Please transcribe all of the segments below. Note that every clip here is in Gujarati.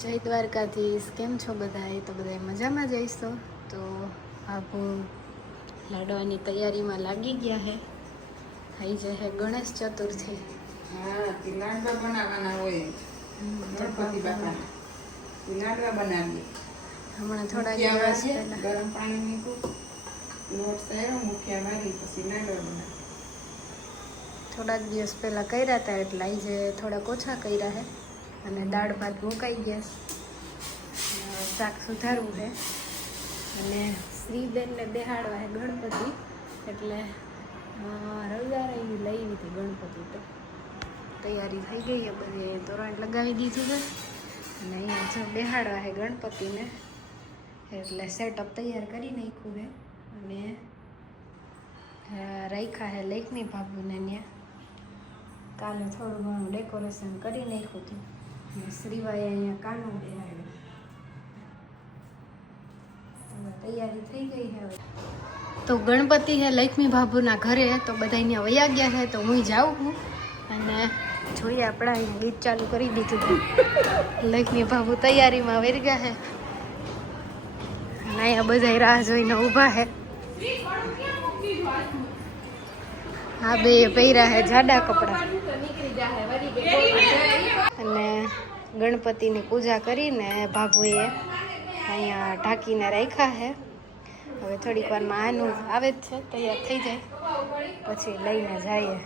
જય દ્વારકાધીશ. કેમ છો બધાએ? તો બધાએ મજામાં જઈશો. તો બાપુ લાડવાની તૈયારીમાં લાગી ગયા છે. થઈ જશે ગણેશ ચતુર્થી. હા, લાડવા બનાવવાના હોય. ગણપતિ બાપા લાડવા બનાવીએ. હમણાં થોડા દિવસ પહેલા ગરમ પાણી મૂક્યું, લોટ સાર્યો, મુઠિયા મારી પછી લાડવા બનાવી. થોડાક દિવસ પહેલાં કર્યા હતા એટલે આજે થોડાક ઓછા કર્યા છે. અને દાળ ભાત મુકાઈ ગયા, શાક સુધારવું છે. અને શ્રીબેનને બેહાડવા છે ગણપતિ, એટલે રવિવારે લઈ લીધી ગણપતિ. તો તૈયારી થઈ ગઈ છે, બધે તોરણ લગાવી દીધું છે. અને અહીંયા જો બેહાડવા છે ગણપતિને, એટલે સેટઅપ તૈયાર કરી નાખ્યું છે. અને રાખ્યા છે લેખની ભાભુને ત્યાં. કાલે થોડું ઘણું ડેકોરેશન કરી નાખ્યું હતું. અને શ્રીવાએ અહીંયા કાનો બેહાડ્યો. તૈયારી થઈ ગઈ છે. તો ગણપતિ છે લક્ષ્મી બાબુના ઘરે, તો બધા અહીંયા વયા ગયા છે. તો હું જાઉં છું અને જોઈએ. આપણા અહીંયા ગીત ચાલુ કરી દીધું છે. લક્ષ્મી બાબુ તૈયારીમાં વેરગ્યા છે. અને અહીંયા બધા રાહ જોઈને ઊભા છે. હા, બે પહેર્યા છે જાડા કપડા. અને ગણપતિની પૂજા કરીને બાબુએ અહીંયા ઢાંકીને રાખ્યા છે. હવે થોડીક વારમાં આનું આવે જ છે, તૈયાર થઈ જાય પછી લઈને જઈએ.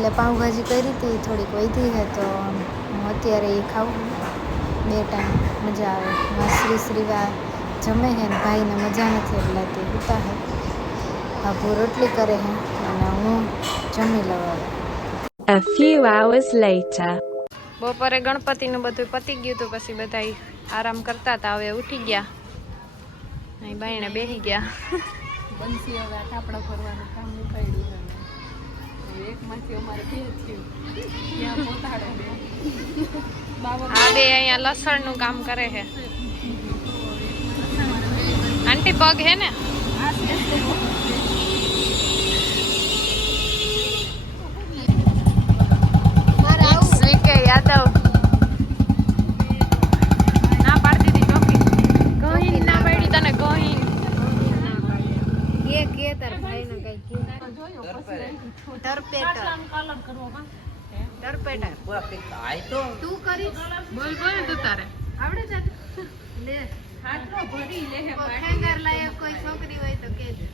કાલે પાઉંભાજી કરી હતી, થોડીક વધી છે તો હું અત્યારે એ ખાઉં 2 ટાઈમ, મજા આવે. શ્રી શ્રીવા જમે છે ને ભાઈને મજા નથી એટલે તે ઉતા છે. બાપુ રોટલી કરે છે અને હું જમી લઉં હવે. A few hours later. બપોરે ગણપતિનું બધું પતી ગયું હતું, પછી બધા આરામ કરતા હતા. હવે ઉઠી ગયા, અહીં બાઈને બેસી ગયા. બંસી હવે આ કાપડા ભરવાનું કામ મુકાયું છે. એકમાંથી અમારે બે થયું ત્યાં પોતાડે બે આ બે અહીંયા લસણનું કામ કરે છે. આંટી પગ હે ને યાદવ ના પાડતી હતી ચોકી. કહીન ના પાડી તને, કહીન કે તાર ભાઈ ને કઈ કે ટરપેટર તું કરી બોલ બોલ તું તારે આવડે છે લે હાથનો ભરી લે હે ખેંગાર લાયક કોઈ છોકરી હોય તો કેજે.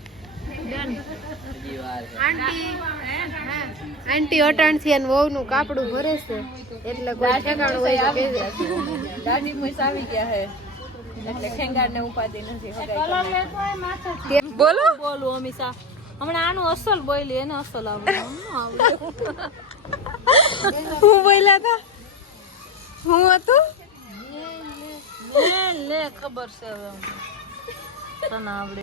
આંટી અટાણથી અને વહુનું કાપડું ભરે છે એટલે કોઈ ઠેકાણું હોય તો કેજે. દાદી મુસ આવી ગયા હે એટલે ખેંગાર ને ઉપાધિ નથી. બોલો બોલું હંમેશા હમણાં આનું અસલ બોલી એને અસલ આવડે. હું બોલ્યા હતા, હું હતું લે ખબર છે હવે તને આવડે.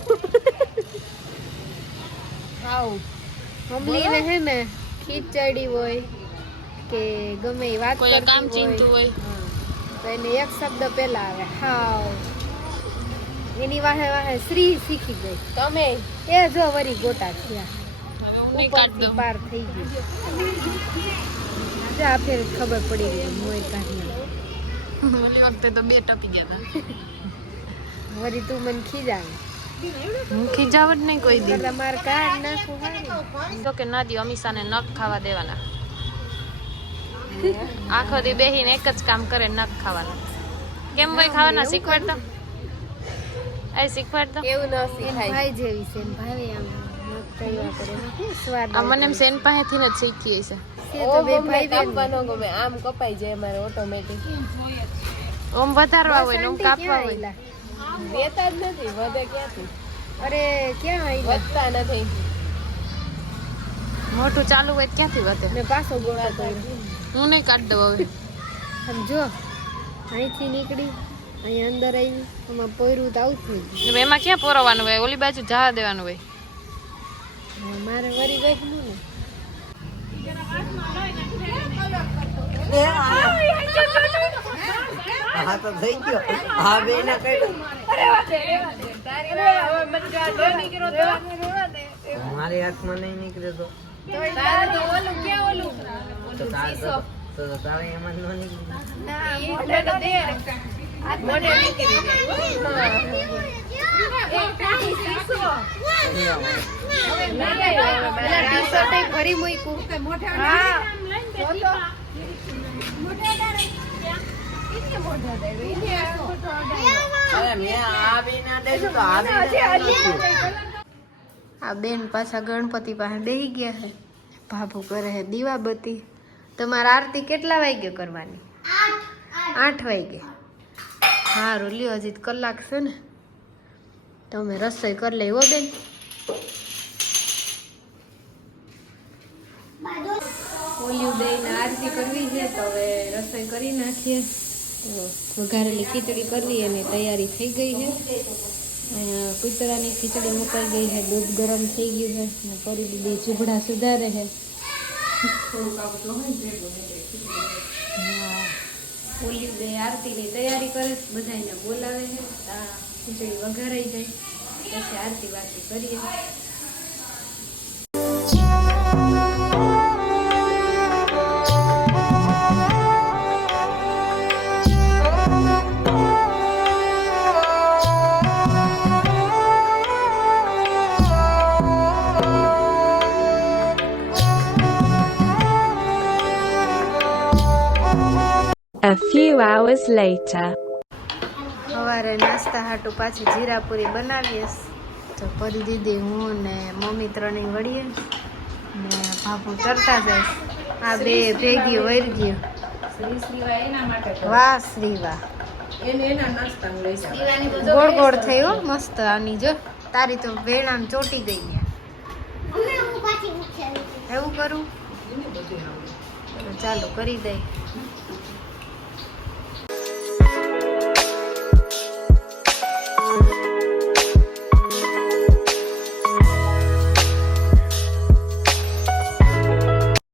મમ્મીને હે ને ખીચડી હોય કે ગમે એ વાત કોઈ કામ કરતી ચીંતું હોય હોય તો એને એક શબ્દ પેલા આવે હાવ. એની વાહે વાહે શ્રી શીખી ગઈ. તમે એ જો વરી ગોટા થયા, નહીં કાઢ ઉપરથી દઉં. પાર થઈ ગઈ. જા ફેર ખબર પડી ગઈ મોય કાઢી. ઓલી વખતે તો 2 ટપી ગયા હતા. વરી તું મને ખીજાવે. હું ખીજાવટ નહીં કોઈ દી. કરતા માર કાઢ નાખું હારી. તો કે ના દી અમીષાને નખ ખાવા દેવાના. આખો દી બેહીને એક જ કામ કરે, નખ ખાવાના. કેમ ભાઈ ખાવાના શીખવાડ તો એ શીખવાડ તો એવું ન શીખાય. ભાઈ જેવી છે ને ભાવે આમ મત કર્યા કરે ને શું સ્વાદ આ મને એમ સેન પાસેથી જ શીખી છે. છે તો બે ભાઈ બેન. આમ કપાઈ જાય મારે ઓટોમેટિક. ઓમ વધારવા હોય ને ઓમ કાપવા હોય. વેતા જ નથી, વધે ક્યાંથી? અરે ક્યાં આયલા? વધતા નથી. મોટું ચાલુ હોય તો ક્યાંથી વધે? ને પાછો ગોળો કર્યો. હું નહીં કાઢ દઉં હવે. સમજો અહીંથી નીકળી અહીં અંદર આવી આમાં પોયરું તો આવું થઈ ગયું. એમાં ક્યાં પોરવાનું હોય? ઓલી બાજુ જવા દેવાનું હોય. હવે મારે વરી બેસવું ને. હા તો થઈ ગયો. હા બે ના કઈ મારી હાથમાં નહીં નીકળે તો તારે એમાં ન નીકળે ભરી મૂક્યું. આ બેન પાછા ગણપતિ પાસે બેસી ગયા છે. ભાભુ કરે છે દીવાબત્તી. તમારે આરતી કેટલા વાગે કરવાની? 8 વાગે. સારું લ્યો, હજી કલાક છે ને. તમે રસોઈ કરી લઈ હો બેન. ઓલિયું દઈને આરતી કરવી છે તો હવે રસોઈ કરી નાખીએ. વઘારેલી ખીચડી કરવી એની તૈયારી થઈ ગઈ છે. અહીંયા કૂતરાની ખીચડી મુકાઈ ગઈ છે, દૂધ ગરમ થઈ ગયું છે ને કરી દીધી ચૂભડા સુધારે છે. ઓલિયું દે આરતીની તૈયારી કરે છે, બધાને બોલાવે છે. ખીચડી વઘારાઈ જાય પછી આરતી વારતી કરીએ. A few hours later. સવારે નાસ્તા હાટું પાછી જીરાપુરી બનાવીએ તો પરી દીદી હું ને મમ્મી ત્રણેય વળીએ ને ભાભુ તરતા જાય. આ બે ભેગી વળી ગયું. વાહ શ્રી વાહ. ગોળ ગોળ થયો મસ્ત. આની જો તારી તો વેણામ ચોટી ગઈ છે. એવું કરું ચાલો કરી દઈ.